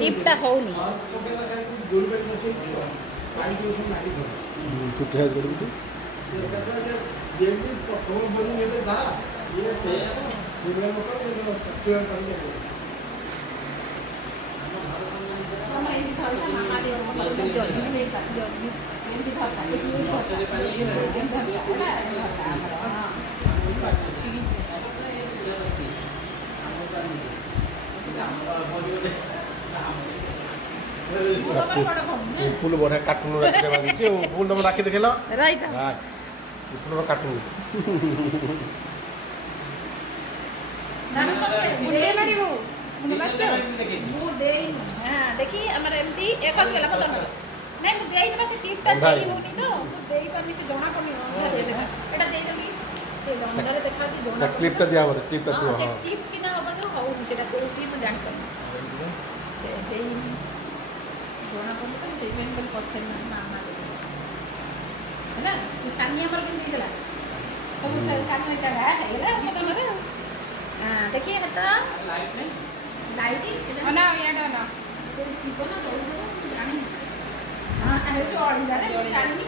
টিপটা হଉনি ফুল বড় কার্টুন রাখতে বাঁধিছে ফুল তোমরা রাখি দেখেল রাইতা ফুলর কার্টুন দেখি আমার এমতি এক হয়ে গেল মতো ନାଇଁ ମୁଁ ଦେଇ ଦେବା ସେ ଟିପ୍ଟା ଦେଇ ହଉନି ତ ମୁଁ ଦେଇ ପାରୁନି ସେ ଜଣା ପଡୁନି ଏଟା ଦେଇଦେବି ସେ ଅନ୍ଧାରେ ଦେଖାଉଛି ଜଣା କ୍ଲିପଟା ଦିଆ ହବ କ୍ଲିପଟା ଥିବ ସେ ଟିପ୍ କିନା ହବ ଯୋଉ ହଉନି ସେଟା କୋଉଠି ମୁଁ ଜାଣିପାରୁନି ସେ ଦେଇନି ଜଣା ପଡୁନି ତ ସେଇପାଇଁ ମୁଁ କହିଲି ପଛରେ ମାମା ଦେଇ ହେଲା ସେ ଛାନି ଆମର କେମିତି ହେଇଥିଲା ସବୁ ଛାନି ଏଇଟା ହେଇଗଲା ମଟନରେ ଦେଖିଏ ହାତ ଲାଇଟ୍ ନା ଇଆଟା ନା ଥିବ ନା ଦଉଥିବ ମୁଁ ଜାଣିନି ଜାଣିନି